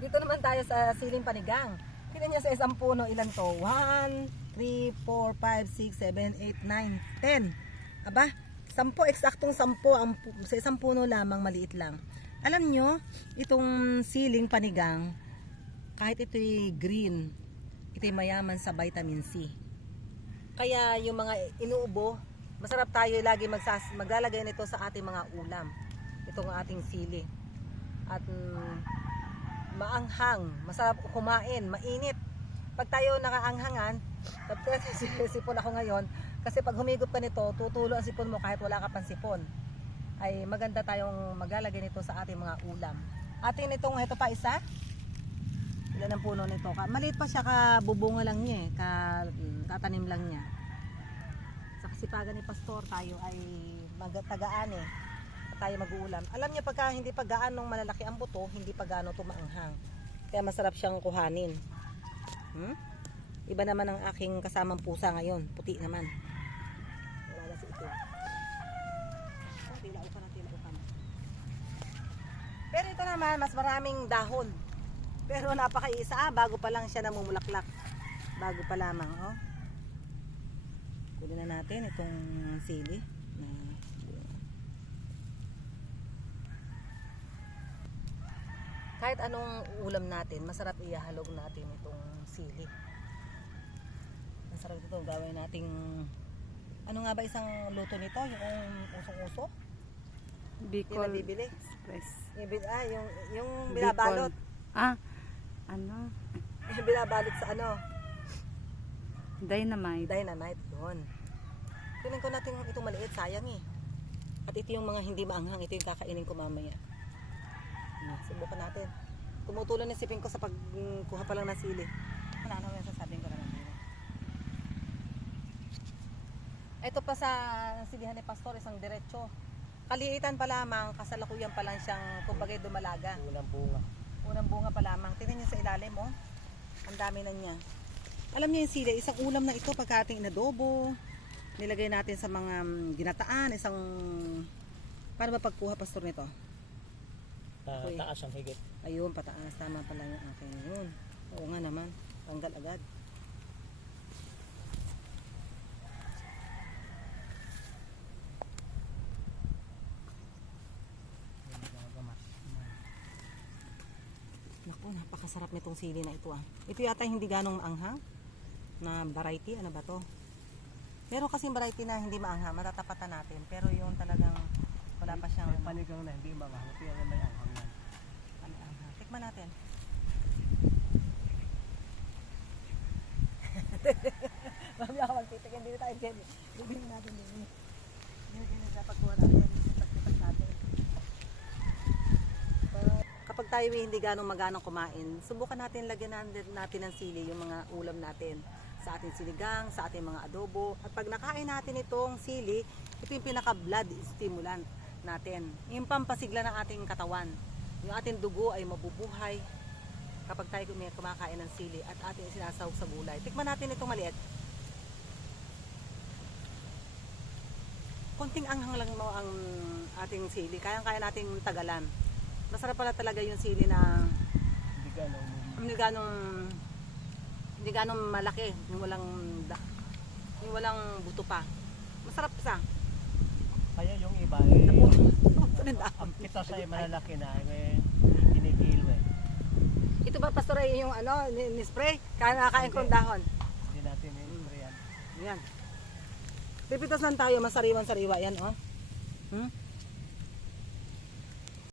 Dito naman tayo sa siling panigang. Tingnan niya sa isang puno, ilan to? 1, 3, 4, 5, 6, 7, 8, 9, 10. Aba, 10, eksaktong 10 ang, sa isang puno lamang, maliit lang. Alam nyo, itong siling panigang, kahit ito'y green, ito'y mayaman sa vitamin C. Kaya yung mga inuubo, masarap tayo lagi maglalagay nito sa ating mga ulam. Itong ating sili. At maanghang, masarap kumain, mainit. Pag tayo nakaanghangan, sipon ako ngayon, kasi pag humigop ka nito, tutulo ang sipon mo kahit wala ka pang sipon. Ay maganda tayong maglalagay nito sa ating mga ulam. Atin itong, ito pa isa. Ilan ang puno nito? Maliit pa siya, kabubunga lang niya eh, tatanim lang niya. Sa kasipagan ni Pastor, tayo ay magtagaan eh. Tayo mag-uulam. Alam niya pagka hindi pa gaano malalaki ang buto, hindi pa gaano tumaanghang. Kaya masarap siyang kuhanin. Iba naman ang aking kasamang pusa ngayon. Puti naman. Wala na si ito. Tila upan. Pero ito naman, mas maraming dahon. Pero napakaisa, bago pa lang siya namumulaklak. Bago pa lamang, oh. Kunin na natin itong sili. Kahit anong ulam natin, masarap ihahalog natin itong sili. Masarap ito gawin nating, ano nga ba isang luto nito? Yung usong-uso? Bicol Yung nabibili? Express. Yung binabalot. Ano? Yung binabalot sa ano? Dynamite. Dynamite doon. Tingnan ko natin itong maliit, sayang eh. At ito yung mga hindi maanghang, ito yung kakainin ko mamaya. Subukan natin. Tumutulan yung sipin ko sa pagkuha pa lang ng sili. Ano yung sasabihin ko naman. Ito pa sa silihan ni Pastor, isang diretso. Kaliitan pa lamang, kasalukuyan pa lang siyang kumbaga dumalaga. Unang bunga pa lamang. Tingnan niyo sa ilalim mo. Ang dami na niya. Alam niyo yung sili, isang ulam na ito pagka ating inadobo. Nilagay natin sa mga ginataan, isang paano ba pagkuha Pastor nito? Taas ang higit. Ayun, pataas. Tama pala yung akin. Yun. Oo nga naman. Tanggal agad. Naku, napakasarap nitong sili na ito ah. Ito yata hindi ganong maanghang na variety. Ano ba to? Meron kasing variety na hindi maanghang. Matatapatan natin. Pero yung talagang wala pa siyang May panigang na hindi maanghang. Pero may anghang yan. Tikman natin. Mamaya ako magtitikin. Hindi tayo dyan. Bibili natin din. Hindi sa pagkuha natin. Pagtipas natin. Kapag tayo hindi ganong maganong kumain, subukan natin lagyan natin ng sili yung mga ulam natin. Sa ating sinigang, sa ating mga adobo. At pag nakain natin itong sili, ito yung pinaka-blood stimulant natin. Yung pampasigla ng ating katawan. Yung ating dugo ay mabubuhay kapag tayo kumakain ng sili at ating sinasawag sa gulay. Tikman natin itong maliit. Konting anghang lang mo ang ating sili. Kayang-kaya nating tagalan. Masarap pala talaga yung sili na hindi ganong malaki. Yung walang buto pa. Masarap sa. Kaya yung iba ang kita sa malalaki na kinikilo eh. Ito ba Pastor ay yung ano, ni-spray? Kakain kong dahon. Hindi natin i-spray yan. Yan. Pipitas lang tayo, masariwan-sariwa yan oh.